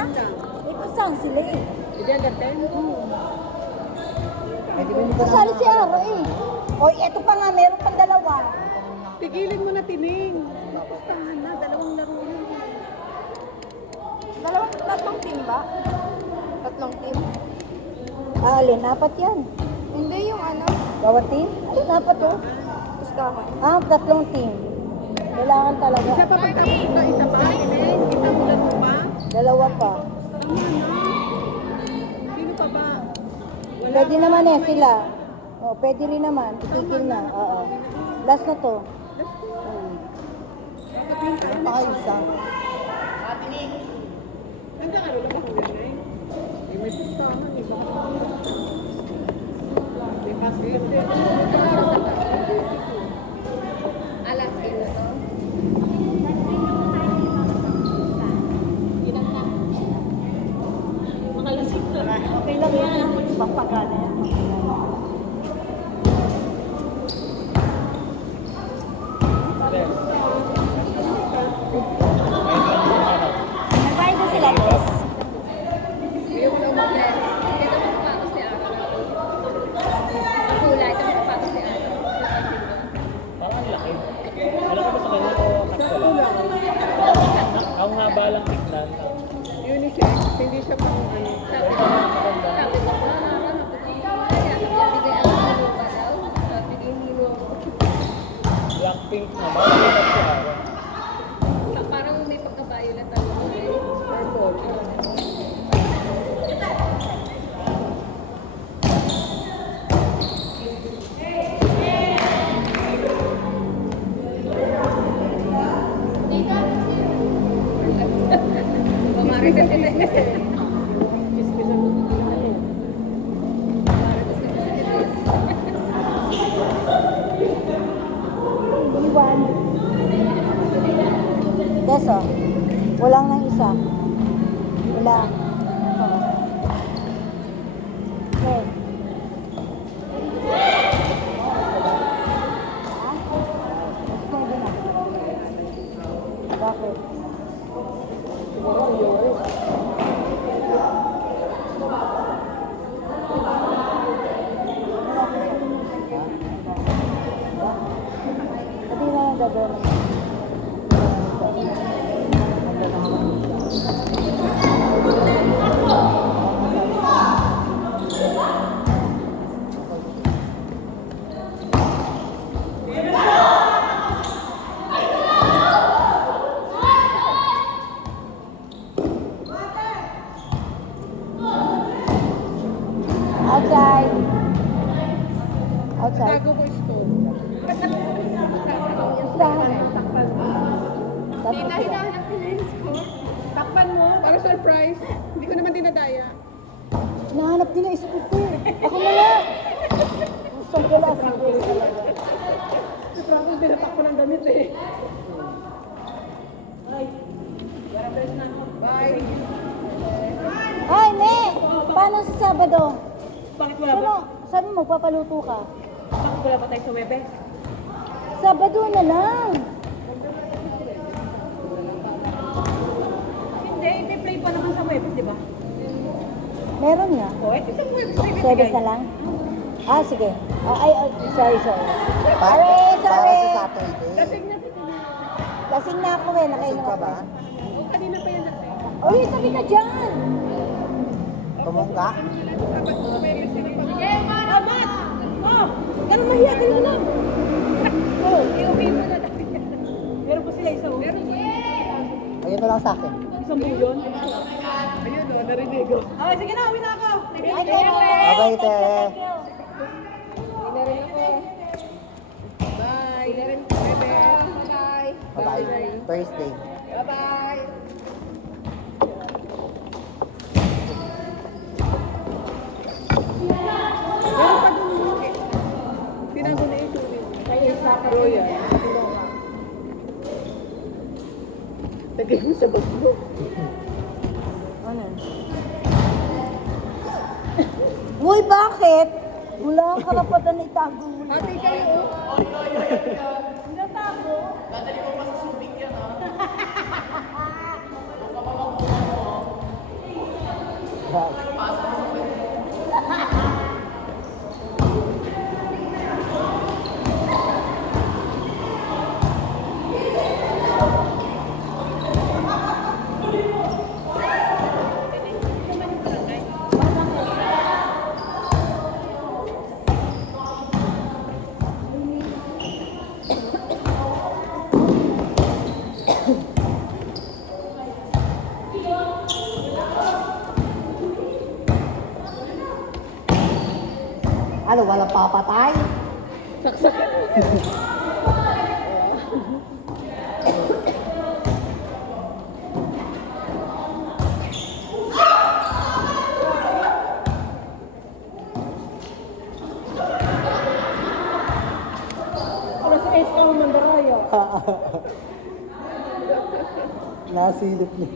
Ito saan sila eh? Hindi ang ganda. Kasali si Aro eh. Oy, eto pa nga, meron pang dalawa. Tigilin mo na tining. Pustahan na, dalawang laro yun. Tatlong team ba? Tatlong team? Alin, apat yan. Hindi yung ano, Bawat team? Alin, apat oh. pustahan. Tatlong team. Kailangan talaga. Isa pa pagtapos ito, isa pa. Tining, isa ulan mo pa. Dalawa pa. Tama na. Sino pa ba? Pwede naman eh sila. Oh, pwede rin naman. Itigil na. Oo. Last na to. Napakaisa. Nandiyan ka rin ba kung ganyan? May pustahan eh. May basket din. Alas 8 na to. Makalasik na. Okay lang yan. Pampagana yan. Nagbayad na sila, Tess. Yung ulo mo yan. Ito mo sapatos ni Aaron. Ang kulay, ito mo sapatos ni Aaron. Parang laki. Wala ka ba sa kanya o Sa ulan. ang haba lang tignan? Unisex, hindi siya pang ano. Sabi ko, sabi ko, kaya bigay ang ulo pa daw. Sabi ko, hindi mo. Blackpink na ba? Bakit siya araw? Parang may pagka-violet ang kulay. Purple. Pamari kasi na Chismisan mo ito na ano. Iwan. Tess, oh. Walang nang isa. Wala. Okay. Pwede na. Bakit? Pati na lang gagawin. Outside. Outside. Tago ko stove. Saan? Takpan mo. Tapos sila. Takpan mo. Para surprise. Hindi ko naman dinadaya. Hinahanap nila isa ko. Ako na lang. Isang pala. Sobrang kung dinatak ko ng damit eh. Bye. Ay, Ne! Paano sa Sabado? Bakit wala ba? Sabi mo, papaluto ka. Bakit wala ba tayo sa Webes? Sabado na lang. Hindi, may play pa naman sa Webes, di ba? Meron nga. O, ito sa Webes na ibibigay. Service na lang? Sige. Sorry. Sorry. Para sa Saturday. Lasing na si Lasing na ako eh. Lasing ka ba? O, kanina pa yan lasing. Uy, sabi ka dyan. Tumungka? Dapat may lasing na pag- Amat! Oh, ganun mahiya, ganun lang. Oh, i-okay mo na dati. Meron po sila isang. Meron po. Ayun mo lang sa akin. Isang buyon. Ayun o, narinig ko. Okay, sige na, uwi na ako. Ay, thank you. Bye-bye, te. Hindi na rin ako. Bye. Hindi na rin. Bye-bye. Bye-bye. Thursday. Bye-bye. Meron pa dun yung tinago na yung sulit. Royal. Lagay mo sa baglo. Ano? Uy, bakit? Wala kang karapatan na itago mo. Ate kayo. Natago? Ano, walang papatay? Para sa SK Mandaraya. Nasilip niya.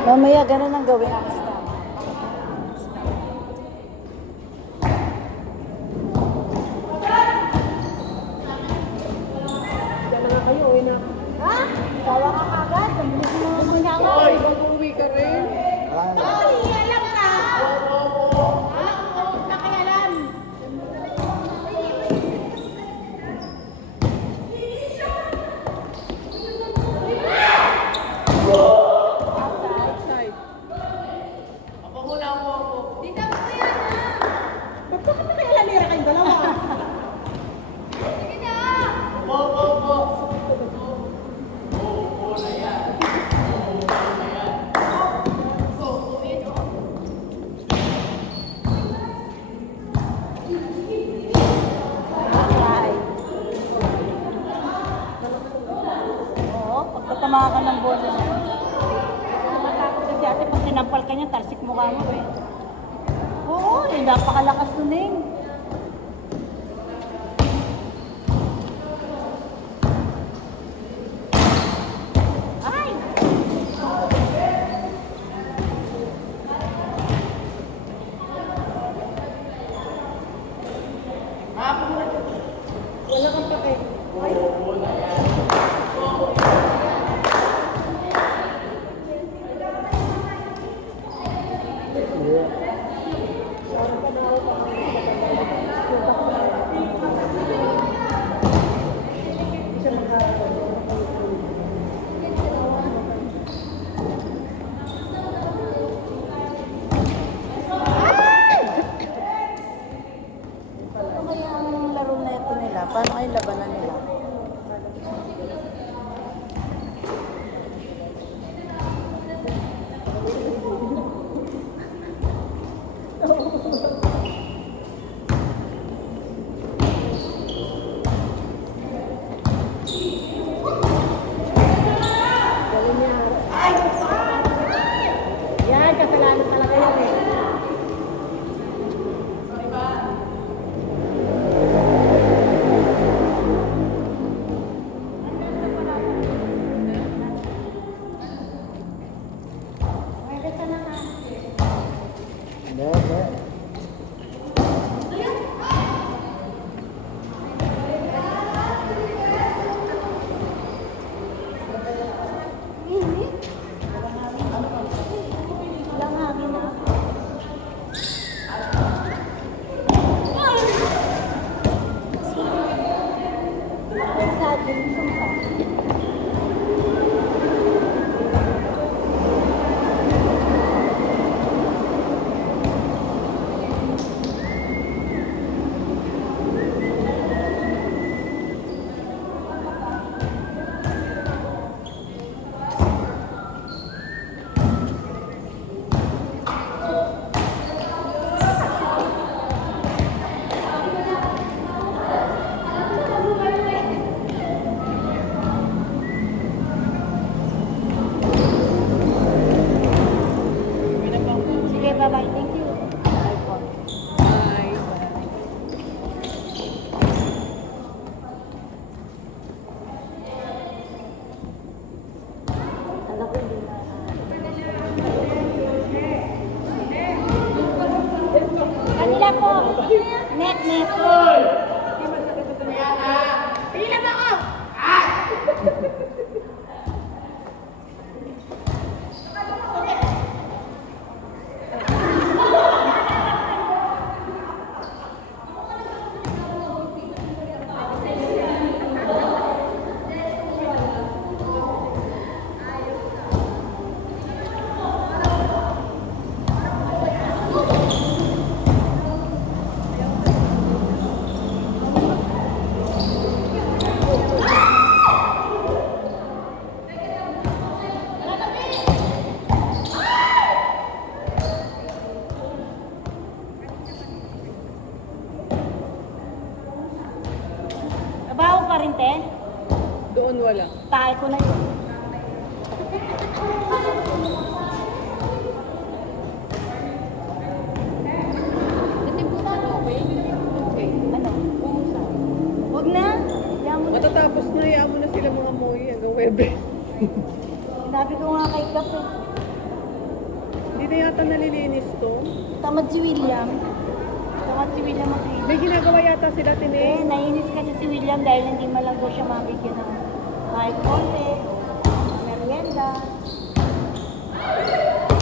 Mamaya, ganun ang gawin. Diyan na nga kayo, uwi na. Ha? Sawa ka agad. Ang bilis mo. Gusto ako. Mag-uwi ka rin. Wala na. Alam ka. Nakialam. Outside. Dito mo yan Ba't bakit nakialalira kayong dalawa? Sige na! Ay. Oo, pagpatama ka ng bola. Nakatakot kasi ate, pag sinampal ka niya, tarsik mukha mo eh. Oo, eh, napakalakas nun eh. Ay! Wala kang pake. Ano kaya ang laro na ito nila? Paano kayo labanan nila? Galing niya. Yan, kasalanan talaga yan eh. Hindi, hindi. Walang hangin na. Sa atin, sumpa. Sige, bye-bye. Thank you. Alam ko hindi na. Kanila po. Net. Pila ba ako? Pamasahe ko na yun. Dating po sa tubig. Okay. Ano? Huwag na. Kaya mo na. Matatapos na, hayaan mo na sila mga moy hanggang Webe. Sinabi ko nga kay Kap eh. Hindi na yata nalilinis to. Tamad si William. Tamad si William mag-inis. May ginagawa yata sila, Eh, Tine. nainis kasi si William dahil hindi malanggo siya mabigyan ng kahit konti, merienda.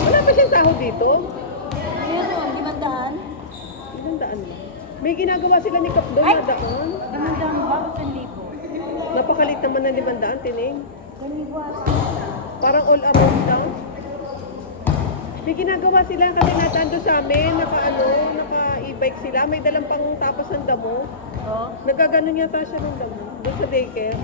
Wala pa siyang sahod dito? Ayun o, 500. Ilang daan lang. May ginagawa sila ni Kap doon Ay! na daan. 500 ba o 1,000? Napakalit naman ng 500, Tine. 1,000 ata. Parang all around lang. May ginagawa sila kasi nataan doon sa amin, naka-e-bike sila. May dalang pang tapos ng damo. Oo. Nagaganon yata siya ng damo. Doon sa daycare.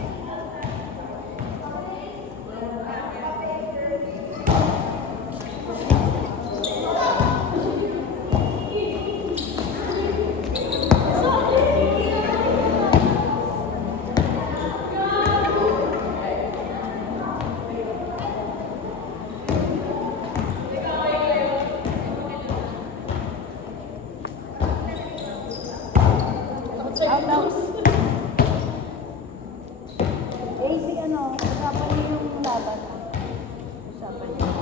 Outhouse. Eh, si ano, usapan niyo yung laban. Usapan niyo.